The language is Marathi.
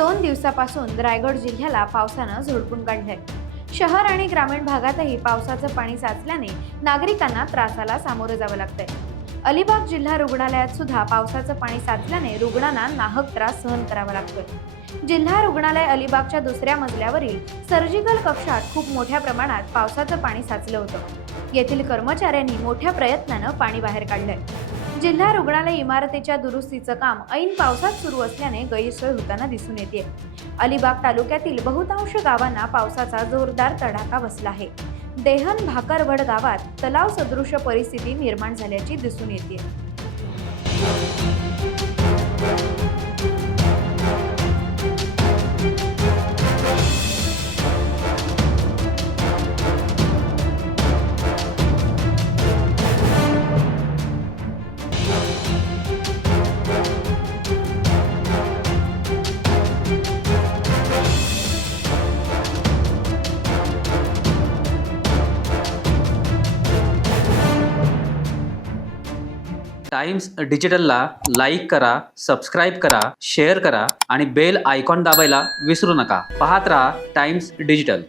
2 दिवसापासून रायगड जिल्ह्याला पावसानं झोडपून काढलंय। शहर आणि ग्रामीण भागातही पावसाचं पाणी साचल्याने नागरिकांना त्रासाला सामोरं जावं लागतंय। अलिबाग जिल्हा रुग्णालयात सुद्धा पावसाचं पाणी साचल्याने रुग्णांना नाहक त्रास सहन करावा लागतोय। जिल्हा रुग्णालय अलिबागच्या दुसऱ्या मजल्यावरील सर्जिकल कक्षात खूप मोठ्या प्रमाणात पावसाचं पाणी साचलं होतं। येथील कर्मचाऱ्यांनी मोठ्या प्रयत्नानं पाणी बाहेर काढलंय। जिल्हा रुग्णालय इमारतीच्या दुरुस्तीचं काम ऐन पावसात सुरू असल्याने गैरसोय होताना दिसून येते। अलिबाग तालुक्यातील बहुतांश गावांना पावसाचा जोरदार तडाखा बसला आहे। देहन भाकरवड गावात तलाव सदृश परिस्थिती निर्माण झाल्याची दिसून येते। टाइम्स डिजिटलला लाईक करा, सबस्क्राईब करा, शेअर करा आणि बेल आयकॉन दाबायला विसरू नका। पाहत रहा टाइम्स डिजिटल।